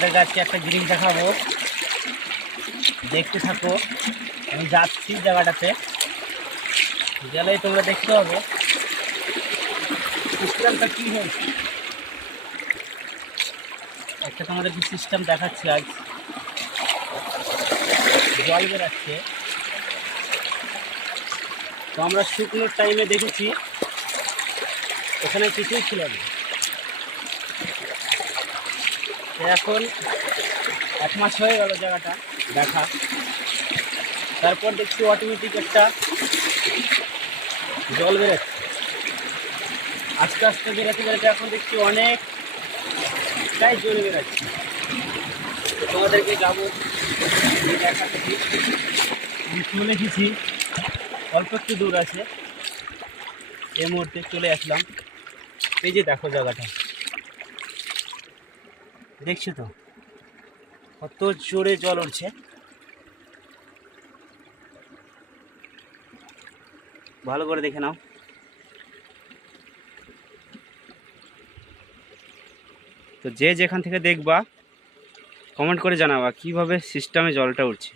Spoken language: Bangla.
তোমাদের কাছে একটা জিনিস দেখাবো, দেখতে থাকো। আমি যাচ্ছি জায়গাটাতে, গেলেই তোমরা দেখতে পাবে সিস্টেমটা কী হয়েছে। একটা তোমাদেরকে সিস্টেম দেখাচ্ছি। আজ জল বেরাচ্ছে, তো আমরা শুকনোর টাইমে দেখেছি এখানে কিছুই ছিল না। এখন 1 মাস হয়ে গেল জায়গাটা দেখা, তারপর দেখছি অটোমেটিক একটা জল বেরোচ্ছে। আস্তে আস্তে বেরোতে বেরোতে এখন দেখছি অনেকটাই জোরে বেরোচ্ছে। তোমাদেরকে যাবো দেখাতে, আমি চলে এসেছি, অল্প একটু দূর আছে, এই মুহূর্তে চলে আসলাম। এই যে দেখো জায়গাটা, দেখছো তো কত জোরে জল উঠছে। ভালো করে দেখে নাও। তো যে যেখান থেকে দেখবা কমেন্ট করে জানাবা কিভাবে সিস্টেমে জলটা উঠছে।